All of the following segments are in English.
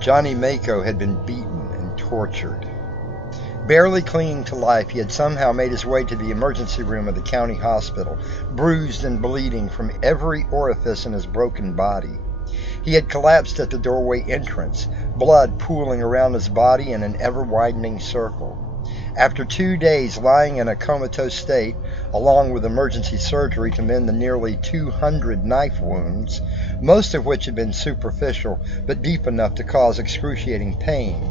Johnny Mako had been beaten and tortured. Barely clinging to life, he had somehow made his way to the emergency room of the county hospital, bruised and bleeding from every orifice in his broken body. He had collapsed at the doorway entrance, blood pooling around his body in an ever-widening circle. After 2 days lying in a comatose state, along with emergency surgery to mend the nearly 200 knife wounds, most of which had been superficial but deep enough to cause excruciating pain,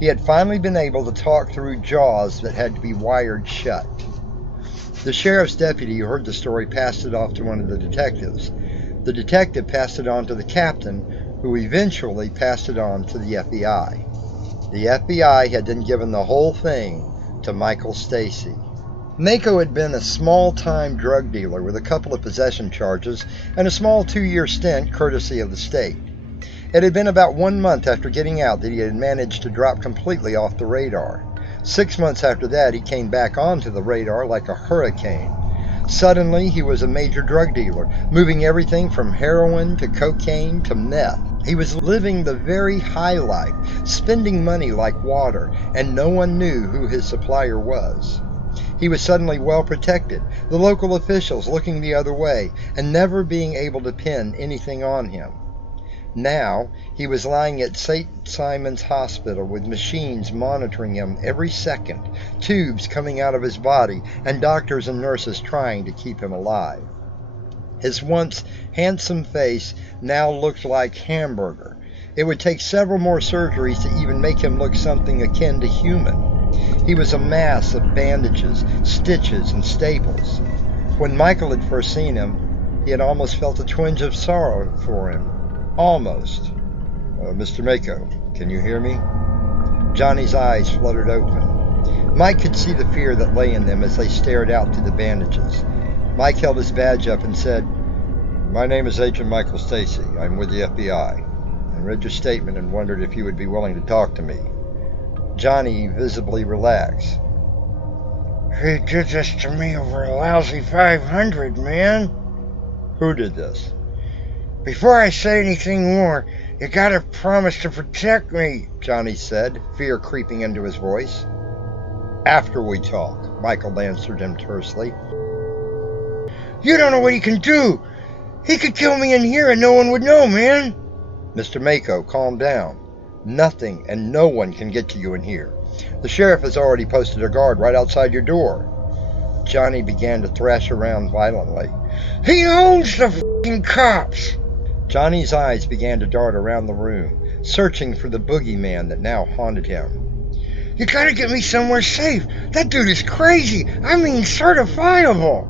he had finally been able to talk through jaws that had to be wired shut. The sheriff's deputy who heard the story passed it off to one of the detectives. The detective passed it on to the captain, who eventually passed it on to the FBI. The FBI had then given the whole thing to Michael Stacy. Mako had been a small-time drug dealer with a couple of possession charges and a small 2-year stint courtesy of the state. It had been about 1 month after getting out that he had managed to drop completely off the radar. 6 months after that, he came back onto the radar like a hurricane. Suddenly, he was a major drug dealer, moving everything from heroin to cocaine to meth. He was living the very high life, spending money like water, and no one knew who his supplier was. He was suddenly well protected, the local officials looking the other way and never being able to pin anything on him. Now, he was lying at St. Simon's Hospital with machines monitoring him every second, tubes coming out of his body, and doctors and nurses trying to keep him alive. His once handsome face now looked like hamburger. It would take several more surgeries to even make him look something akin to human. He was a mass of bandages, stitches, and staples. When Michael had first seen him, he had almost felt a twinge of sorrow for him. Almost. Mr. Mako, can you hear me? Johnny's eyes fluttered open. Mike could see the fear that lay in them as they stared out through the bandages. Mike held his badge up and said, "My name is Agent Michael Stacy. I'm with the FBI. I read your statement and wondered if you would be willing to talk to me." Johnny visibly relaxed. He did this to me over a lousy 500, man. Who did this? Before I say anything more, you gotta promise to protect me, Johnny said, fear creeping into his voice. After we talk, Michael answered him tersely. You don't know what he can do. He could kill me in here and no one would know, man. Mr. Mako, calm down. Nothing and no one can get to you in here. The sheriff has already posted a guard right outside your door. Johnny began to thrash around violently. He owns the f***ing cops. Johnny's eyes began to dart around the room, searching for the boogeyman that now haunted him. You gotta get me somewhere safe. That dude is crazy. I mean, certifiable.